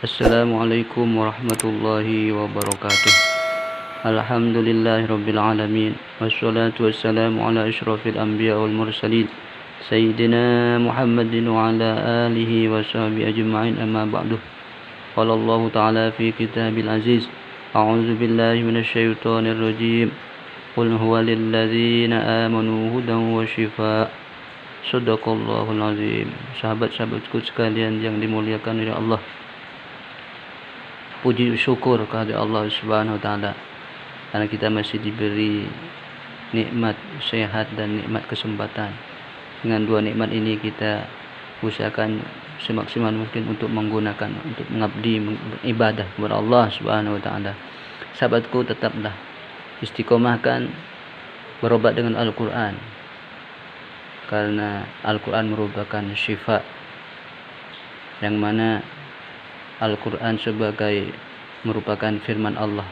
Assalamualaikum warahmatullahi wabarakatuh. Alhamdulillahirabbil alamin. Wassalatu wassalamu ala asyrafil anbiya wal mursalin sayyidina Muhammadin wa ala alihi wa sahbihi ajma'in, amma ba'du. Qala Allah ta'ala fi kitabil aziz. A'udzu billahi minasyaitonir rajim. Qul huwa lil ladzina amanu hudan wa shifaa. Shadaqallahul azim. Sahabat-sahabatku sekalian yang dimuliakan oleh Allah, puji syukur kepada Allah Subhanahu wa taala karena kita masih diberi nikmat sehat dan nikmat kesempatan. Dengan dua nikmat ini kita usahakan semaksimal mungkin untuk menggunakan, untuk mengabdi, beribadah kepada Allah Subhanahu wa taala. Sahabatku, tetaplah istiqomahkan berobat dengan Al-Qur'an, karena Al-Qur'an merupakan syifa, yang mana Al-Quran sebagai merupakan firman Allah.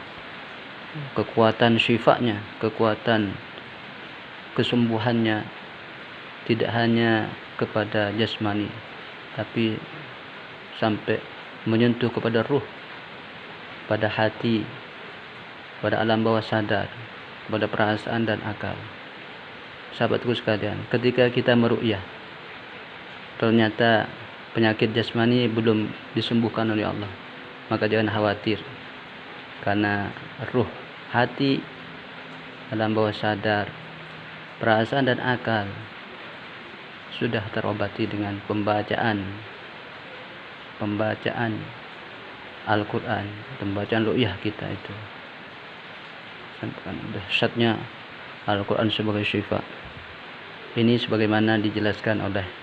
Kekuatan syifatnya, kekuatan kesembuhannya tidak hanya kepada jasmani, tapi sampai menyentuh kepada ruh, pada hati, pada alam bawah sadar, pada perasaan dan akal. Sahabatku sekalian, ketika kita meru'yah ternyata penyakit jasmani belum disembuhkan oleh Allah, maka jangan khawatir, karena ruh, hati, alam bawah sadar, perasaan dan akal sudah terobati dengan pembacaan Al-Quran, pembacaan ru'yah kita itu. Dahsyatnya Al-Quran sebagai syifa. Ini sebagaimana dijelaskan oleh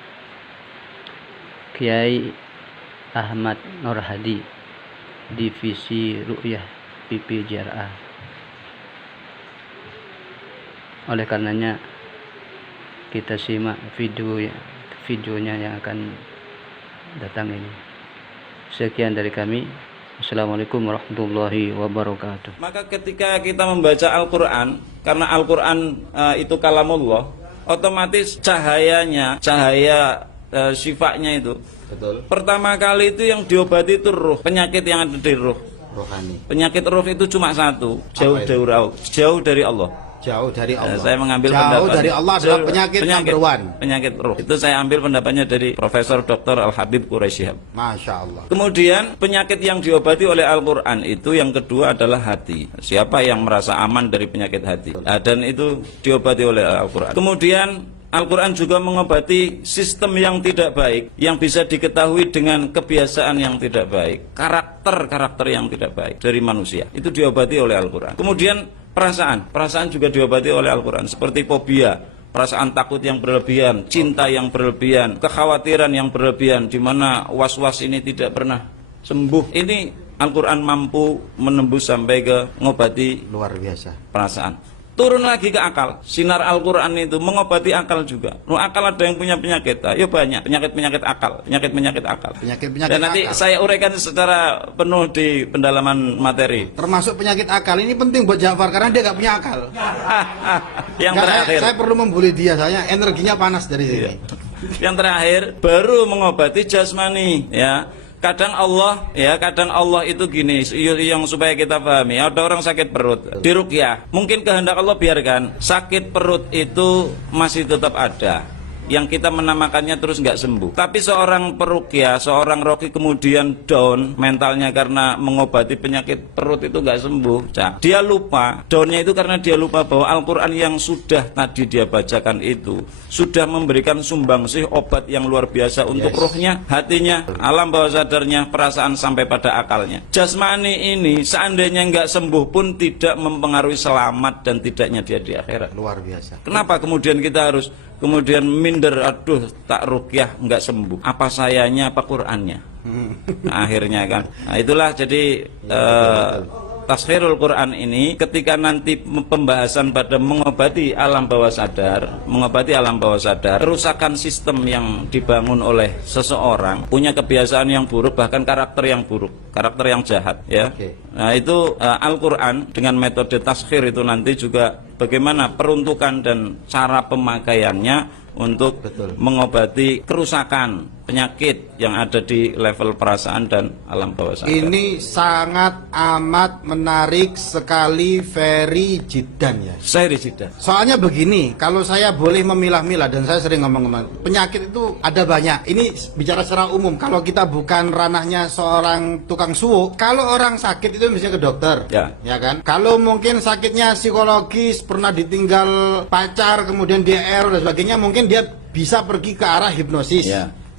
Kiai Ahmad Nur Hadi, Divisi Ru'yah PPJRA. Oleh karenanya kita simak videonya yang akan datang ini. Sekian dari kami. Assalamualaikum warahmatullahi wabarakatuh. Maka ketika kita membaca Al-Quran, karena Al-Quran itu kalamullah, otomatis cahaya sifatnya itu, betul. Pertama kali itu yang diobati itu ruh, penyakit yang ada di ruh, rohani. Penyakit ruh itu cuma satu, jauh dari Allah. Jauh dari Allah. Saya mengambil jauh pendapat dari Allah adalah penyakit number one. Penyakit ruh. Itu saya ambil pendapatnya dari Profesor Dr. Al-Habib Quraisyihab. Masya Allah. Kemudian penyakit yang diobati oleh Al-Quran itu yang kedua adalah hati. Siapa yang merasa aman dari penyakit hati? Dan itu diobati oleh Al-Quran. Kemudian Al-Quran juga mengobati sistem yang tidak baik, yang bisa diketahui dengan kebiasaan yang tidak baik, karakter yang tidak baik dari manusia. Itu diobati oleh Al-Quran. Kemudian perasaan juga diobati oleh Al-Quran, seperti fobia, perasaan takut yang berlebihan, cinta yang berlebihan, kekhawatiran yang berlebihan, di mana was-was ini tidak pernah sembuh. Ini Al-Quran mampu menembus sampai ke mengobati luar biasa perasaan. Turun lagi ke akal. Sinar Al-Quran itu mengobati akal juga. Akal ada yang punya penyakit, ayo banyak penyakit akal, penyakit akal. Dan nanti akal saya uraikan secara penuh di pendalaman materi. Termasuk penyakit akal ini penting buat Ja'far karena dia nggak punya akal. Yang terakhir, saya perlu membuli dia, saya energinya panas dari sini. Yang terakhir baru mengobati jasmani, ya. Kadang Allah itu gini, yang supaya kita pahami. Ada orang sakit perut, diruqyah, mungkin kehendak Allah biarkan sakit perut itu masih tetap ada, yang kita menamakannya terus nggak sembuh. Tapi seorang peruqyah, seorang roki kemudian down mentalnya karena mengobati penyakit perut itu nggak sembuh. Dia lupa, downnya itu karena dia lupa bahwa Al-Quran yang sudah tadi dia bacakan itu sudah memberikan sumbangsih obat yang luar biasa untuk rohnya, hatinya, alam bawah sadarnya, perasaan sampai pada akalnya. Jasmani ini seandainya nggak sembuh pun tidak mempengaruhi selamat dan tidaknya dia di akhirat. Luar biasa. Kenapa kemudian kita harus minder, aduh tak ruqyah nggak sembuh, apa sayanya apa Qur'annya? Nah, akhirnya kan, nah itulah jadi Taskhirul Quran ini ketika nanti pembahasan pada mengobati alam bawah sadar, kerusakan sistem yang dibangun oleh seseorang, punya kebiasaan yang buruk, bahkan karakter yang buruk, karakter yang jahat, ya. Nah itu Al-Quran dengan metode taskhir itu nanti juga bagaimana peruntukan dan cara pemakaiannya untuk mengobati kerusakan penyakit yang ada di level perasaan dan alam bawah sadar. Ini sangat amat menarik sekali, very jiddan ya. Saya Rizida. Soalnya begini, kalau saya boleh memilah-milah dan saya sering ngomong-ngomong, penyakit itu ada banyak. Ini bicara secara umum, kalau kita bukan ranahnya seorang tukang suwo, kalau orang sakit itu mestinya ke dokter, ya kan? Kalau mungkin sakitnya psikologis, pernah ditinggal pacar, kemudian dia error dan sebagainya, mungkin dia bisa pergi ke arah hipnosis.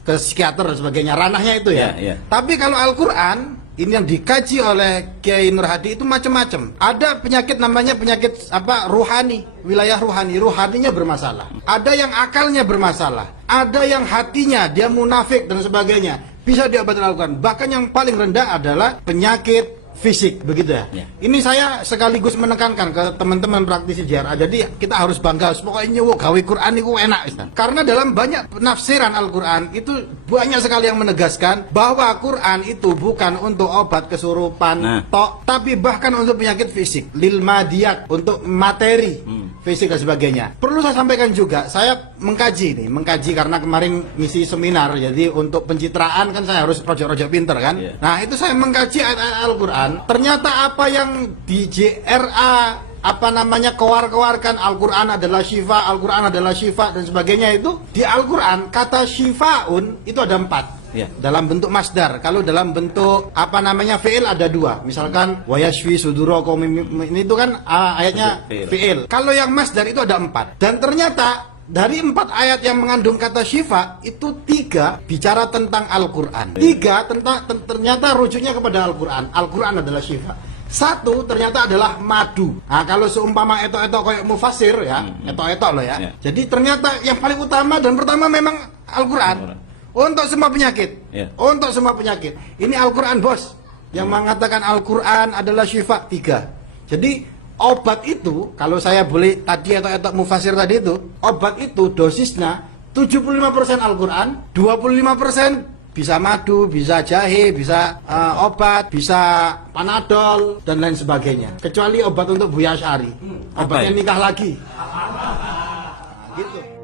Ke psikiater dan sebagainya, ranahnya itu ya. Tapi kalau Al-Quran ini yang dikaji oleh Kiai Nur Hadi itu macam-macam. Ada penyakit namanya penyakit ruhani, wilayah ruhani, ruhaninya bermasalah. Ada yang akalnya bermasalah, ada yang hatinya dia munafik dan sebagainya. Bisa diobati Al-Quran. Bahkan yang paling rendah adalah penyakit fisik, begitu ya. Ini saya sekaligus menekankan ke teman-teman praktisi JRA. Jadi kita harus bangga, pokoknya nyewok gawe Quran itu enak. Karena dalam banyak penafsiran Al-Quran itu banyak sekali yang menegaskan bahwa Quran itu bukan untuk obat kesurupan tapi bahkan untuk penyakit fisik, lil madiyat, untuk materi fisik dan sebagainya. Perlu saya sampaikan juga, saya mengkaji karena kemarin ngisi seminar, jadi untuk pencitraan kan saya harus rojok-rojok pinter kan. Nah itu saya mengkaji ayat-ayat Al-Quran. Ternyata apa yang di JRA kewar-kewarkan Al-Quran adalah syifa, Al-Quran adalah syifa dan sebagainya, itu di Al-Quran kata syifaun itu ada 4 dalam bentuk masdar. Kalau dalam bentuk fi'il ada 2. Misalkan wayashfi sudurakum, ini itu kan ayatnya fi'il. Kalau yang masdar itu ada 4. Dan ternyata dari 4 ayat yang mengandung kata syifa itu 3 bicara tentang Al-Quran. 3 ternyata rujuknya kepada Al-Quran. Al-Quran adalah syifa. 1 ternyata adalah madu. Nah, kalau seumpama etok-etok kayak mufasir ya, etok-etok loh ya. Jadi ternyata yang paling utama dan pertama memang Al-Quran. Untuk semua penyakit. Untuk semua penyakit. Ini Al-Quran, bos. Yang mengatakan Al-Quran adalah syifa 3. Jadi obat itu, kalau saya boleh tadi etok-etok mufasir tadi itu, obat itu dosisnya 75% Al-Quran, 25% bisa madu, bisa jahe, bisa obat, bisa panadol dan lain sebagainya. Kecuali obat untuk Buya Asy'ari. Obatnya nikah lagi. Gitu.